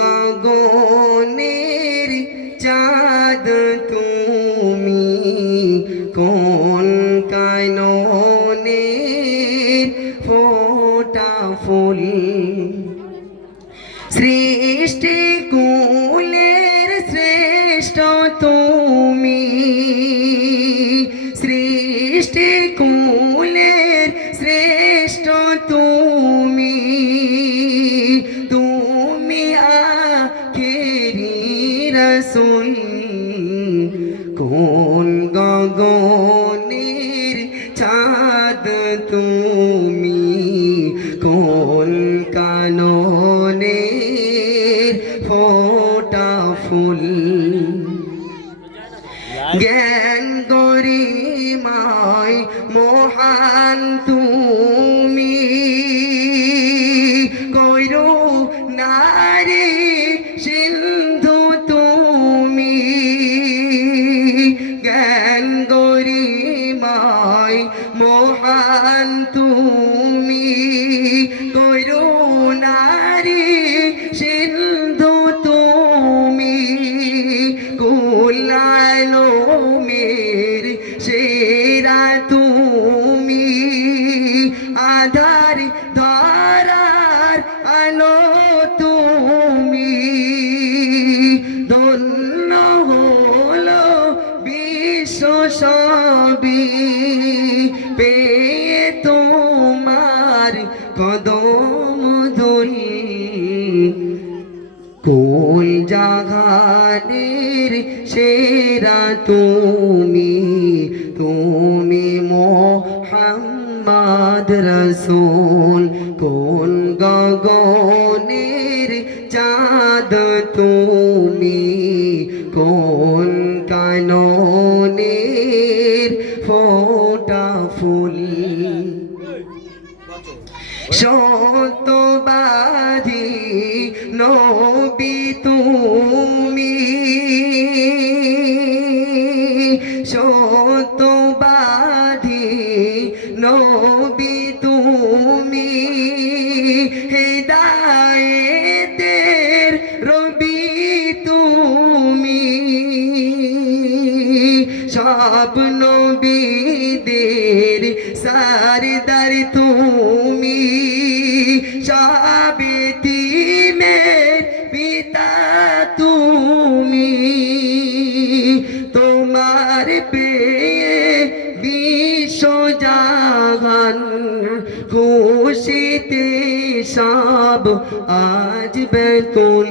গগনের চাঁদ তুমি, কোন কাননের ফোঁটা ফুল। সৃষ্টি কুলের শ্রেষ্ঠ তুমি, সৃষ্টি কুলের শ্রেষ্ঠ তুমি, তুমি আখেরি রাসূল। কোন গগনের চাঁদ তুমি, কোন কাননের ফোঁটা ফুল। জ্ঞান গরিমায় মহান তুমি, কইরো নারী সিন্ধু তুমি। জ্ঞান গরিমায় মহান তুমি, কইরো নারী সিন্ধু তুমি। কুল আলমের সেরা তুমি, আধার ধরার আলো তুমি। ধন্য হলো বিশ্ব সবই পেয়ে তোমার কদম ধুল। কুল জাহানের সেরা তুমি, তুমি মুহাম্মদ রাসূল। কোন গগনের চাঁদ তুমি, কোন কাননের ফোঁটা ফুল। সত্যবাদী নবী তুমি, সত্যবাদী নবী তুমি। হেদায়েতের রবি তুমি, সব নবীদের সরদার তুমি। সব এতিমের পিতা তুমি, তোমার পেয়ে বিশ্ব জাহান খুশিতে সব আজ ব্যাকুল।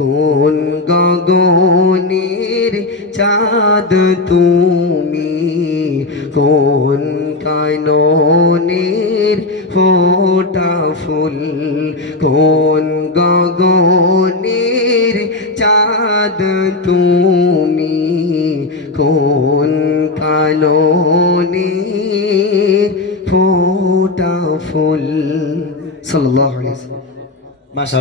কোন গগনের চাঁদ তুমি, কোন কাননের ফোঁটা ফুল। কোন গগনের চাঁদ তুমি, কোন কাননের ফোঁটা ফুল। সাল্লাল্লাহু আলাইহি ওয়াসাল্লাম।